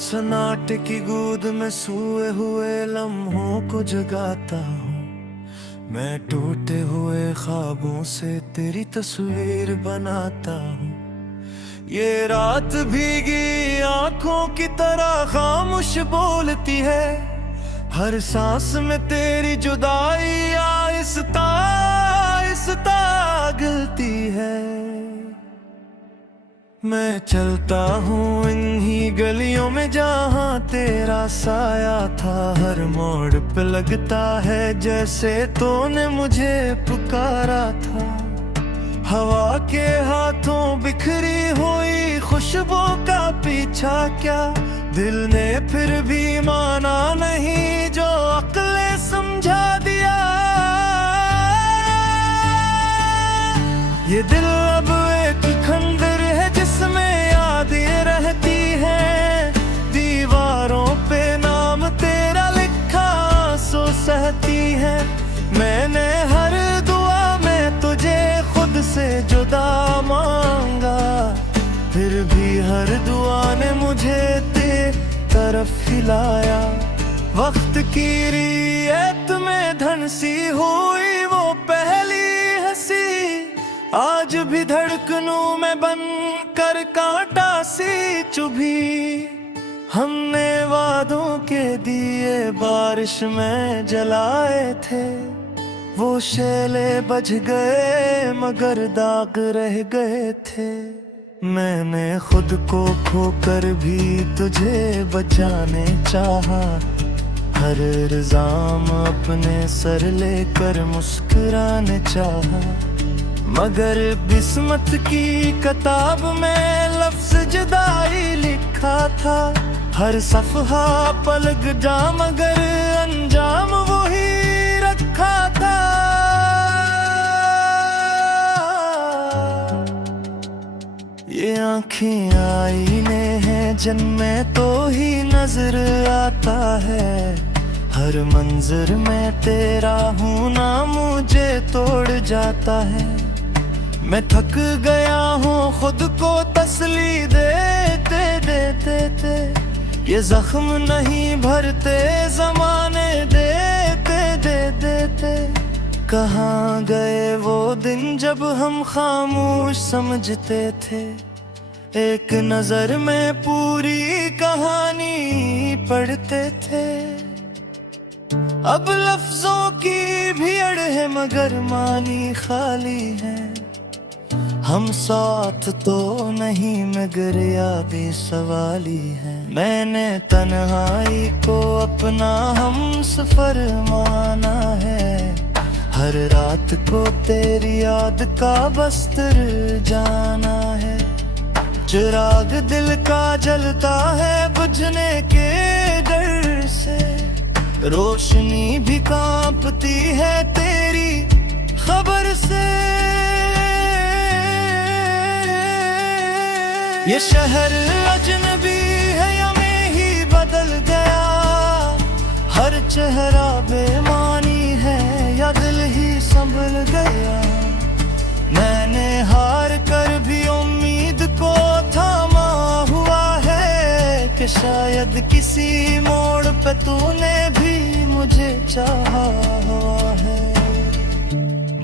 सन्नाटे की गोद में सोए हुए लम्हों को जगाता हूँ। मैं टूटे हुए ख्वाबों से तेरी तस्वीर बनाता हूँ। ये रात भीगी आंखों की तरह खामोश बोलती है। हर सांस में तेरी जुदाई आहिस्ता आहिस्ता गलती है। मैं चलता हूँ इन्हीं गलियों में जहाँ तेरा साया था। हर मोड़ पे लगता है जैसे तूने मुझे पुकारा था। हवा के हाथों बिखरी हुई खुशबू का पीछा क्या, दिल ने फिर भी माना नहीं जो अक्ले समझा दिया। ये दिल अब एक खंडर है जिसमें यादें रहती हैं। दीवारों पे नाम तेरा लिखा आंसू सहती है। मैंने हर दुआ में तुझे खुद से जुदा मांगा, फिर भी हर दुआ ने मुझे तेरी तरफ हिलाया। वक्त की रियत में धनसी हुई वो पहली हंसी, आज भी धड़कनों में बन कर कांटा सी चुभी। हमने वादों के दिए बारिश में जलाए थे। वो शेले बज गए मगर दाग रह गए थे। मैंने खुद को खोकर भी तुझे बचाने चाहा। हर इल्जाम अपने सर लेकर मुस्कुराने चाहा, मगर किस्मत की किताब में लफ्ज जुदाई लिखा था। हर सफ़हा पलक जा मगर अंजाम वही रखा था। ये आँखें आईने हैं जिनमें तो ही नजर आता है। हर मंजर में तेरा होना मुझे तोड़ जाता है। मैं थक गया हूँ खुद को तसल्ली देते देते। ये जख्म नहीं भरते ज़माने देते देते। कहाँ गए वो दिन जब हम खामोश समझते थे। एक नजर में पूरी कहानी पढ़ते थे। अब लफ्जों की भीड़ है मगर मानी खाली है। हम साथ तो नहीं मगर यादें सवाली है। मैंने तन्हाई को अपना हम सफर माना है। हर रात को तेरी याद का बस्तर जाना है। चिराग दिल का जलता है बुझने के डर से। रोशनी भी कांपती है तेरी खबर से। ये शहर अजनबी है या मैं ही बदल गया। हर चेहरा बेमानी है या दिल ही संभल गया। मैंने हार कर भी उम्मीद को थामा हुआ है कि शायद किसी मोड़ पे तूने भी मुझे चाहा हुआ है।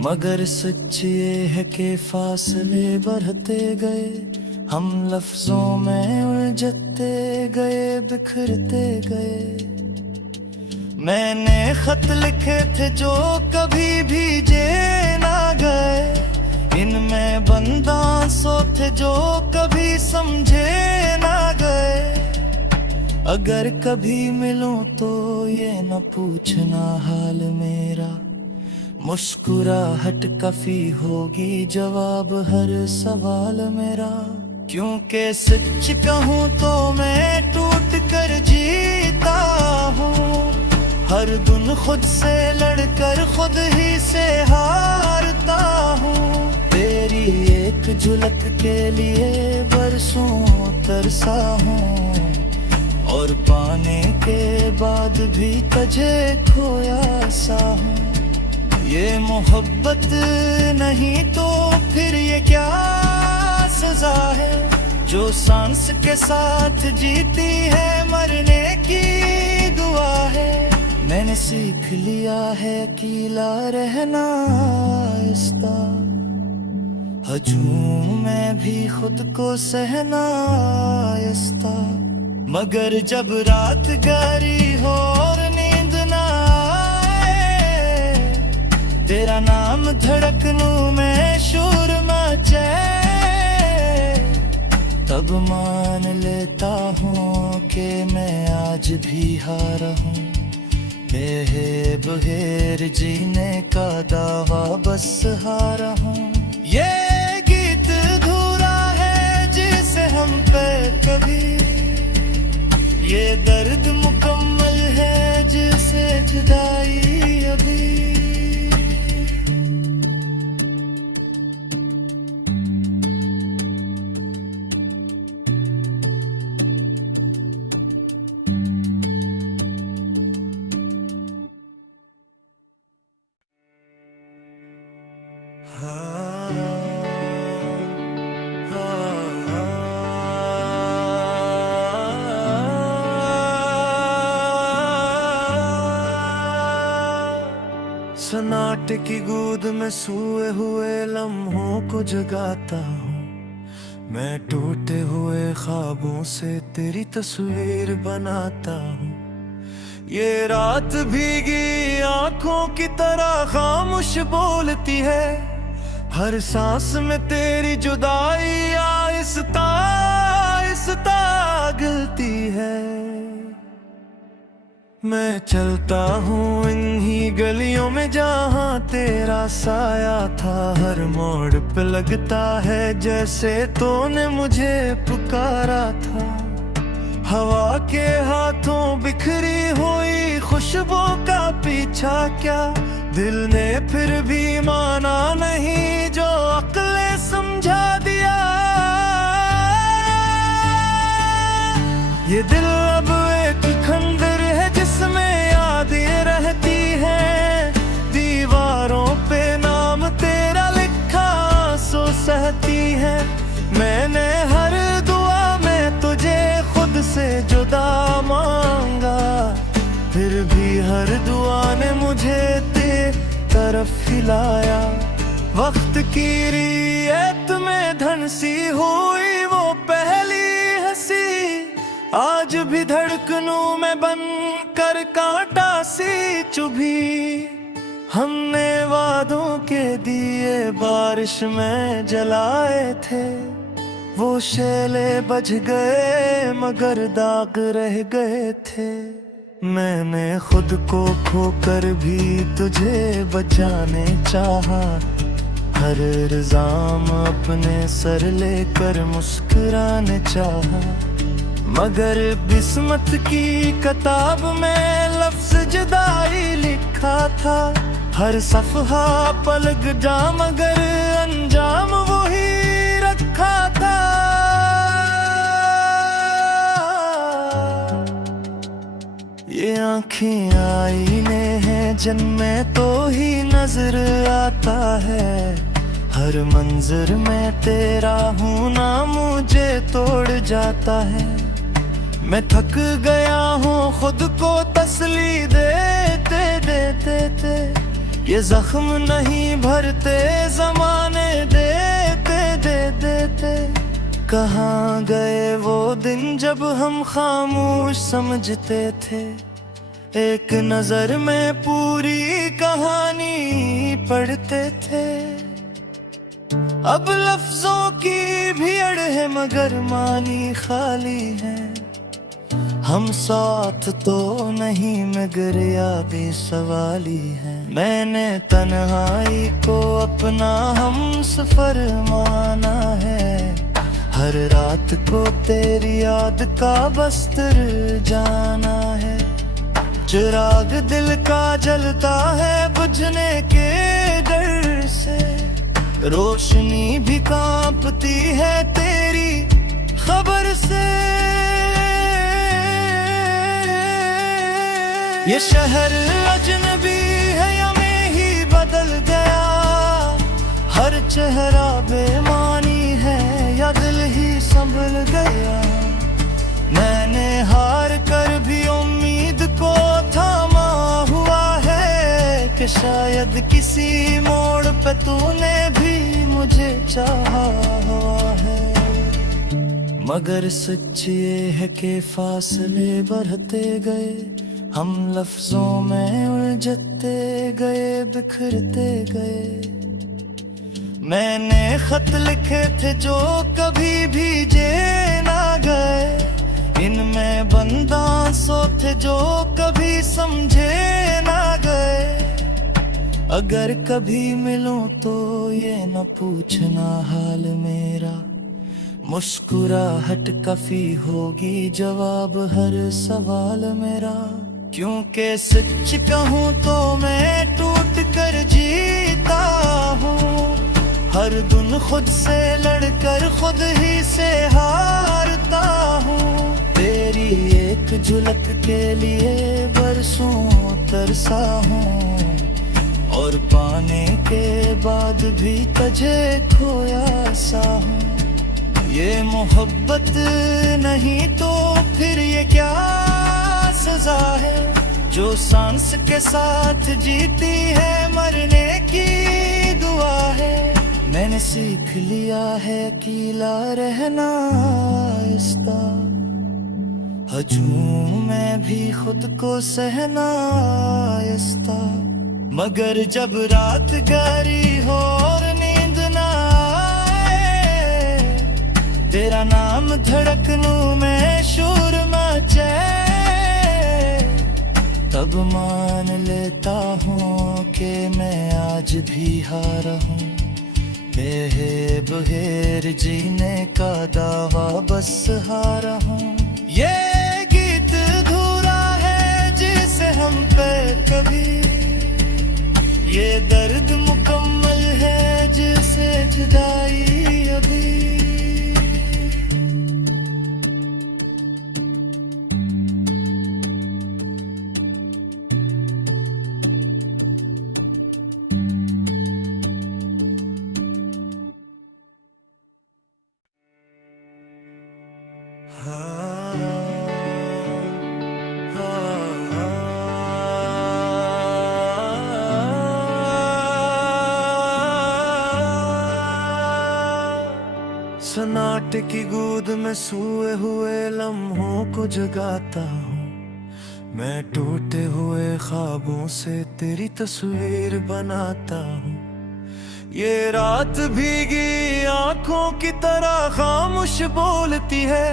मगर सच ये है कि फासले बढ़ते गए। हम लफ्जों में उलझते गए बिखरते गए। मैंने खत लिखे थे जो कभी भेजे ना गए। इनमें बंदासों थे जो कभी समझे ना गए। अगर कभी मिलूं तो ये न पूछना हाल मेरा। मुस्कुराहट काफी होगी जवाब हर सवाल मेरा। क्योंकि सच कहूँ तो मैं टूट कर जीता हूँ। हर दिन खुद से लड़कर खुद ही से हारता हूँ। तेरी एक झलक के लिए बरसों तरसा हूँ और पाने के बाद भी तुझे खोया सा हूँ। ये मोहब्बत नहीं तो फिर ये क्या सजा है, जो सांस के साथ जीती है मरने की दुआ है। मैंने सीख लिया है अकेला रहना आहिस्ता, हजूम मैं भी खुद को सहना आहिस्ता। मगर जब रात गहरी हो और नींद ना आए, तेरा नाम धड़कनों में शोर मचे, तब मान लेता हूँ कि मैं आज भी हारा हूँ। बगैर जीने का दावा बस हारा हूँ। ये गीत अधूरा है जिसे हम पे कभी, ये दर्द मुकम्मल है जिसे जुदाई अभी। सन्नाटे की गोद में सोए हुए लम्हों को जगाता हूँ। मैं टूटे हुए ख्वाबों से तेरी तस्वीर बनाता हूँ। ये रात भीगी आंखों की तरह खामोश बोलती है, हर सांस में तेरी जुदाई आहिस्ता आहिस्ता गलती है। मैं चलता हूँ इन्हीं गलियों में जहाँ तेरा साया था, हर मोड़ पे लगता है जैसे तूने मुझे पुकारा था। हवा के हाथों बिखरी हुई खुशबू का पीछा क्या, दिल ने फिर भी माना नहीं जो अक्ले समझा दिया। ये दिल अब एक खंडर है जिसमें यादें रहती हैं, दीवारों पे नाम तेरा लिखा आंसू सहती है। मैंने हर दुआ में तुझे खुद से जुदा मांगा, फिर भी हर दुआ ने मुझे तेरी तरफ हिलाया। वक्त की रियत में धनसी हुई वो पहली हंसी, आज भी धड़कनों में बन कर कांटा सी चुभी। हमने वादों के दिए बारिश में जलाए थे, वो शैले बज गए मगर दाग रह गए थे। मैंने खुद को खोकर भी तुझे बचाने चाहा, हर इल्जाम अपने सर लेकर मुस्कुराने चाहा। मगर किस्मत की किताब में लफ्ज जुदाई लिखा था, हर सफ़हा पलट जा मगर अंजाम वही रखा था। ये आँखें आईने हैं जिनमें तो ही नजर आता है, हर मंजर में तेरा होना मुझे तोड़ जाता है। मैं थक गया हूँ खुद को तसल्ली देते देते, ये जख्म नहीं भरते जमाने देते देते। कहाँ गए वो दिन जब हम खामोश समझते थे, एक नजर में पूरी कहानी पढ़ते थे। अब लफ्जों की भीड़ है मगर मानी खाली है, हम साथ तो नहीं मगर यादें सवाली है। मैंने तन्हाई को अपना हम सफर माना है, हर रात को तेरी याद का बस्तर जाना है। चिराग दिल का जलता है बुझने के डर से, रोशनी भी कांपती है तेरी खबर से। ये शहर अजनबी है या मैं ही बदल गया, हर चेहरा बेमानी है या दिल ही संभल गया। मैंने हार कर भी उम्मीद को थामा हुआ है कि शायद किसी मोड़ पे तूने भी मुझे चाहा हुआ है। मगर सच ये है कि फासले बढ़ते गए, हम लफ्जों में उलझते गए, बिखरते गए। मैंने खत लिखे थे जो कभी भेजे ना गए, इनमें बंदासों थे जो कभी समझे ना गए। अगर कभी मिलूं तो ये न पूछना हाल मेरा, मुस्कुराहट काफी होगी जवाब हर सवाल मेरा। क्योंकि सच कहूँ तो मैं टूट कर जीता हूँ, हर दिन खुद से लड़कर खुद ही से हारता हूँ। तेरी एक झलक के लिए बरसों तरसा हूँ, और पाने के बाद भी तुझे खोया सा हूँ। ये मोहब्बत नहीं तो फिर ये क्या सजा है, जो सांस के साथ जीती है मरने की दुआ है। मैंने सीख लिया है अकेला रहना आहिस्ता, हजूं मैं भी खुद को सहना आहिस्ता। मगर जब रात गहरी हो और नींद ना आए, तेरा नाम धड़कनों में शोर मचे, तब मान लेता हूँ कि मैं आज भी हारा हूँ। बगैर जीने का दावा बस हारा हूँ। ये गीत अधूरा है जिसे हम पे कभी, ये दर्द मुकम्मल है जिसे जुदाई अभी। सन्नाटे की गोद में सोए हुए लम्हों को जगाता हूँ, मैं टूटे हुए ख्वाबों से तेरी तस्वीर बनाता हूँ। ये रात भीगी आंखों की तरह खामोश बोलती है,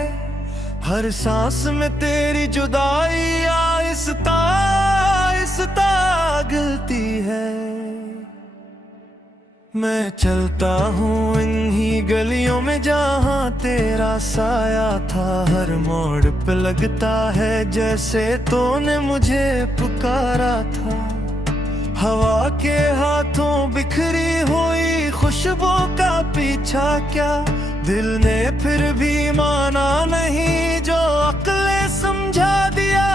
हर सांस में तेरी जुदाई आहिस्ता आहिस्ता गलती है। मैं चलता हूँ इन्हीं गलियों में जहाँ तेरा साया था, हर मोड़ पे लगता है जैसे तूने मुझे पुकारा था। हवा के हाथों बिखरी हुई खुशबू का पीछा क्या, दिल ने फिर भी माना नहीं जो अक्लें समझा दिया।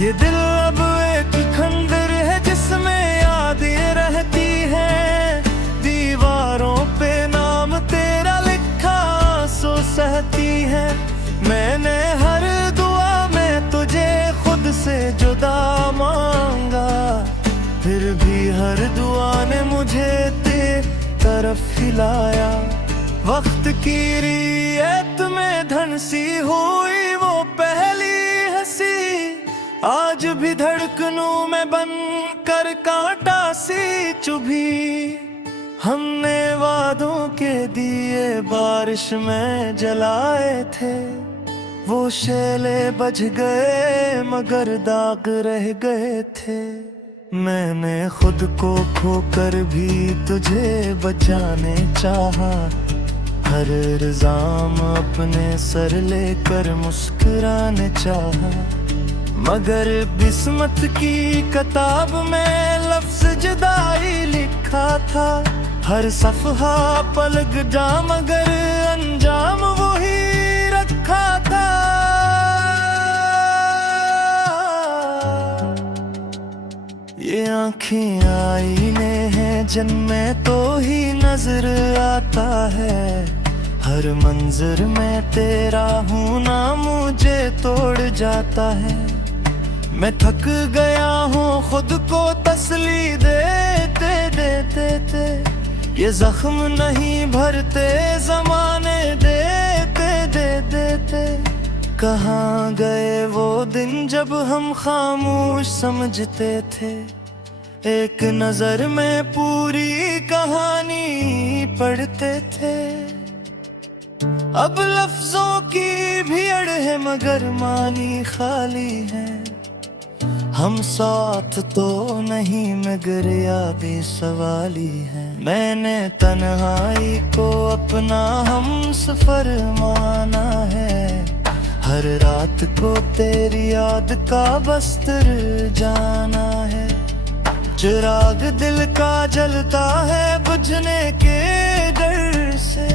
ये दिल अब एक खंडर है जिसमें यादें रहती हैं, दीवारों पे नाम तेरा लिखा आंसू सहती है। मैंने हर दुआ में तुझे खुद से जुदा मांगा, फिर भी हर दुआ ने मुझे तेरी तरफ हिलाया। वक्त की रियत में धनसी हुई वो पहली हंसी, आज भी धड़कनों में बन कर कांटा सी चुभी। हमने वादों के दिए बारिश में जलाए थे, वो शेले बज गए मगर दाग रह गए थे। मैंने खुद को खोकर भी तुझे बचाने चाहा, हर इल्जाम अपने सर लेकर मुस्कुराने चाहा। मगर किस्मत की किताब में लफ्ज जुदाई लिखा था, हर सफ़हा पलक जा मगर अंजाम वही रखा था। आँखें आईने हैं जिनमें तो ही नजर आता है। हर मंजर में तेरा होना मुझे तोड़ जाता है। मैं थक गया हूँ खुद को तसल्ली देते देते दे। ये जख्म नहीं भरते जमाने देते दे देते। कहाँ गए वो दिन जब हम खामोश समझते थे। एक नजर में पूरी कहानी पढ़ते थे। अब लफ्जों की भीड़ है मगर मानी खाली है। हम साथ तो नहीं मगर यादें सवाली है। मैंने तन्हाई को अपना हम सफर माना है। हर रात को तेरी याद का बस्तर जाना है। चिराग दिल का जलता है बुझने के डर से।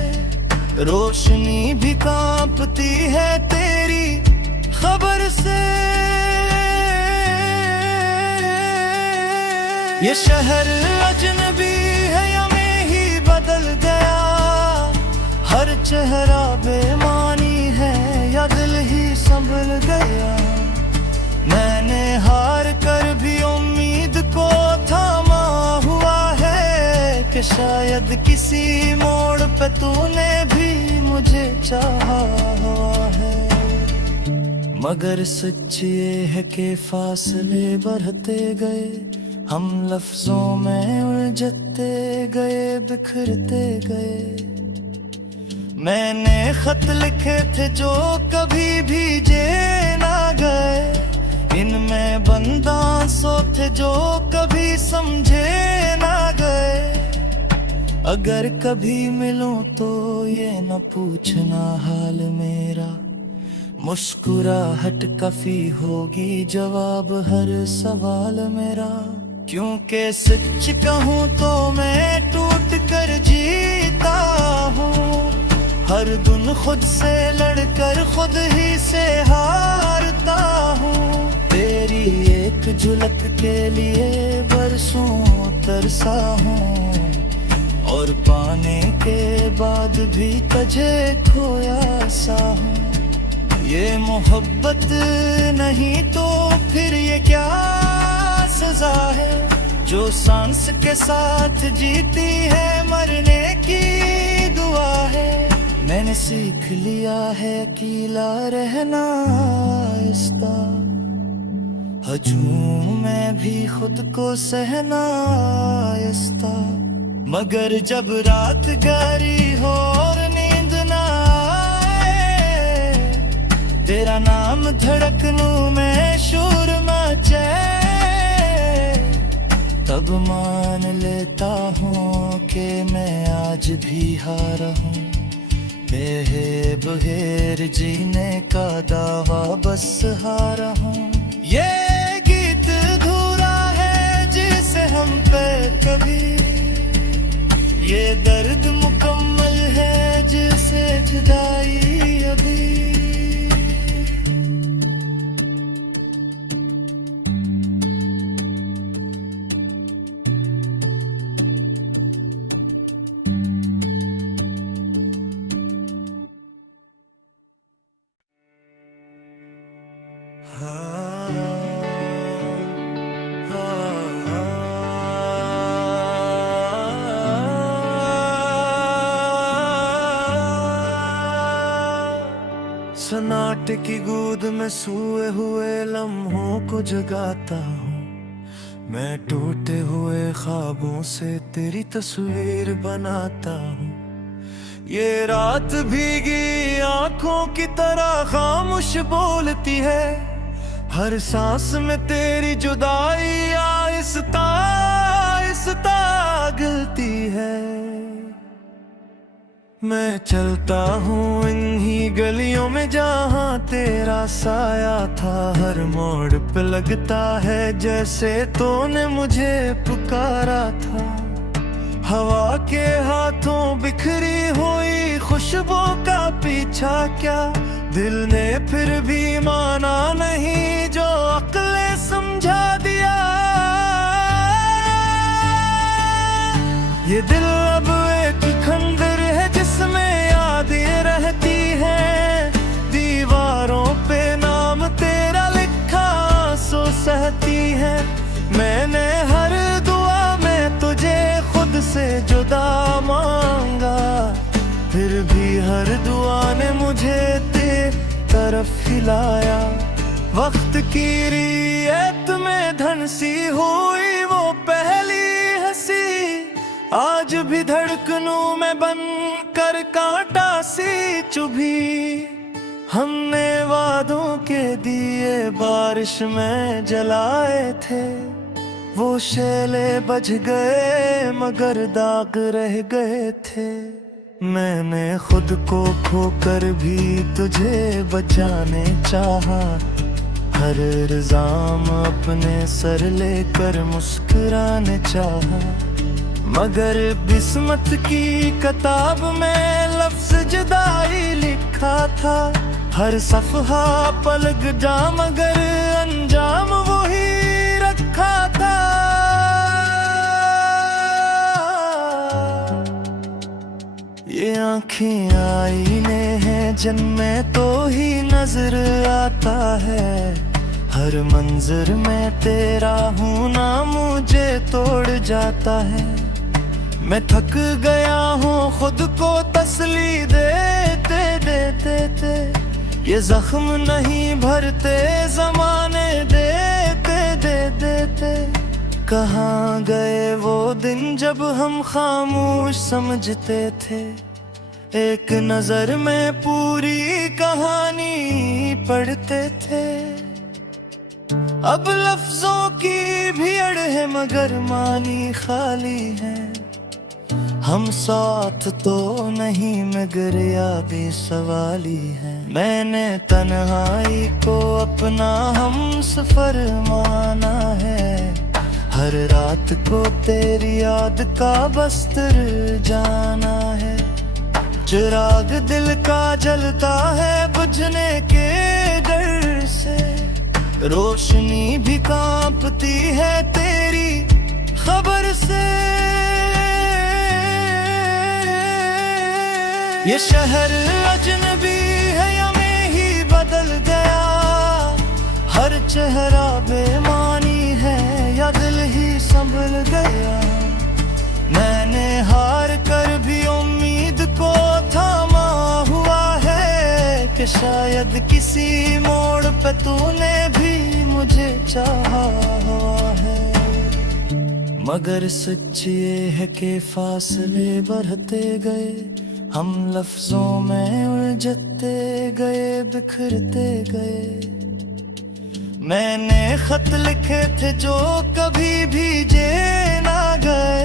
रोशनी भी कांपती है तेरी खबर से। ये शहर अजनबी है या मैं ही बदल गया। हर चेहरा बेमानी है या दिल ही संभल गया। मैंने हार कर भी उम्मीद को थामा हुआ है कि शायद किसी मोड़ पे तूने भी मुझे चाहा हुआ है। मगर सच ये है कि फासले बढ़ते गए। हम लफ्जों में उलझते गए बिखरते गए। मैंने खत लिखे थे जो कभी भेजे ना गए। इनमें बंदासों थे जो कभी समझे ना गए। अगर कभी मिलूं तो ये न पूछना हाल मेरा। मुस्कुराहट काफी होगी जवाब हर सवाल मेरा। क्योंकि सच कहूँ तो मैं टूट कर जीता हूँ। हर दिन खुद से लड़कर खुद ही से हारता हूँ। तेरी एक झलक के लिए बरसों तरसा हूँ। और पाने के बाद भी तुझे खोया सा हूँ। ये मोहब्बत नहीं तो फिर ये क्या सजा है। जो सांस के साथ जीती है मरने की दुआ है। मैंने सीख लिया है अकेला रहना आहिस्ता। हजूम मैं भी खुद को सहना आहिस्ता। मगर जब रात गहरी हो और नींद ना आए। तेरा नाम धड़कनों में शोर मचे। तब मान लेता हूँ कि मैं आज भी हारा हूँ। बगैर जीने का दावा बस हारा हूँ। ये गीत अधूरा है जिसे हम पे कभी। ये दर्द मुकम्मल है जिसे जुदाई अभी। सन्नाटे की गोद में सोए हुए लम्हों को जगाता हूँ। मैं टूटे हुए ख्वाबों से तेरी तस्वीर बनाता हूँ। ये रात भीगी आंखों की तरह खामोश बोलती है। हर सांस में तेरी जुदाई आहिस्ता आहिस्ता गलती है। मैं चलता हूँ इन्हीं गलियों में जहाँ तेरा साया था। हर मोड़ पे लगता है जैसे तूने मुझे पुकारा था। हवा के हाथों बिखरी हुई खुशबू का पीछा क्या। दिल ने फिर भी माना नहीं जो अक्लें समझा दिया। ये दिल अब एक खंडर है जिसमें यादें रहती हैं, दीवारों पे नाम तेरा लिखा सो सहती है। मैंने हर दुआ में तुझे खुद से जुदा मांगा, फिर भी हर दुआ ने मुझे तेरी तरफ हिलाया। वक्त की रियत में धनसी हुई वो पहली हंसी, आज भी धड़कनों में बन कर कांटा सी चुभी। हमने वादों के दिए बारिश में जलाए थे, वो शेले बज गए मगर दाग रह गए थे। मैंने खुद को खोकर भी तुझे बचाने चाहा, हर इल्जाम अपने सर लेकर मुस्कुराने चाहा, मगर किस्मत की किताब में लफ्ज जुदाई लिखा था। हर सफ़हा पलक जा मगर अंजाम वही रखा था। ये आँखें आईने हैं जिनमें तो ही नजर आता है, हर मंजर में तेरा होना मुझे तोड़ जाता है। मैं थक गया हूँ खुद को तसल्ली देते देते, ये जख्म नहीं भरते ज़माने देते देते। कहाँ गए वो दिन जब हम खामोश समझते थे, एक नजर में पूरी कहानी पढ़ते थे। अब लफ्जों की भीड़ है मगर मानी खाली है, हम साथ तो नहीं मगर यादें सवाली है। मैंने तन्हाई को अपना हम सफर माना है, हर रात को तेरी याद का बस्तर जाना है। चिराग दिल का जलता है बुझने के डर से, रोशनी भी कांपती है तेरी खबर से। ये शहर अजनबी है या मैं ही बदल गया, हर चेहरा बेमानी है या दिल ही संभल गया। मैंने हार कर भी उम्मीद को थामा हुआ है, कि शायद किसी मोड़ पे तूने भी मुझे चाहा हुआ है। मगर सच ये है कि फासले बढ़ते गए, हम लफ्जों में उलझते गए बिखरते गए। मैंने खत लिखे थे जो कभी भेजे ना गए,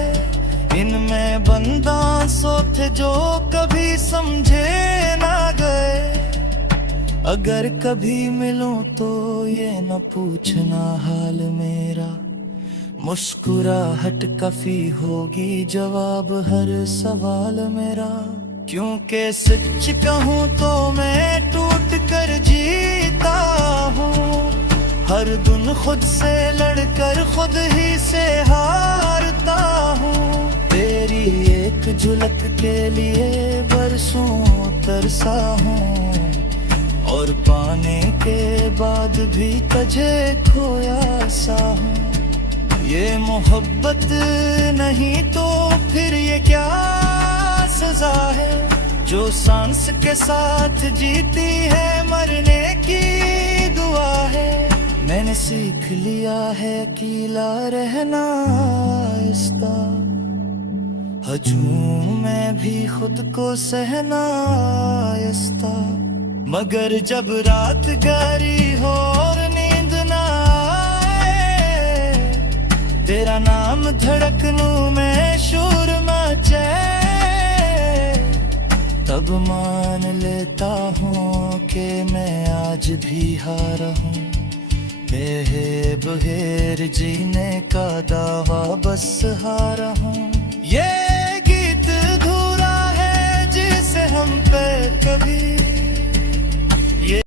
इनमें बंदासों थे जो कभी समझे ना गए। अगर कभी मिलूं तो ये न पूछना हाल मेरा, मुस्कुराहट काफी होगी जवाब हर सवाल मेरा। क्योंकि सच कहूँ तो मैं टूट कर जीता हूँ, हर दिन खुद से लड़कर खुद ही से हारता हूँ। तेरी एक झलक के लिए बरसों तरसा हूँ, और पाने के बाद भी तुझे खोया सा हूँ। ये मोहब्बत नहीं तो फिर ये क्या सजा है, जो सांस के साथ जीती है मरने की दुआ है। मैंने सीख लिया है अकेला रहना आहिस्ता, हजूम मैं भी खुद को सहना आहिस्ता। मगर जब रात गहरी हो और नींद ना आए, तेरा नाम धड़कनों में शोर मचे, तब मान लेता हूँ कि मैं आज भी हारा हूँ। बेहे बगैर जीने का दावा बस हारा हूँ। ये गीत अधूरा है जिसे हम पे कभी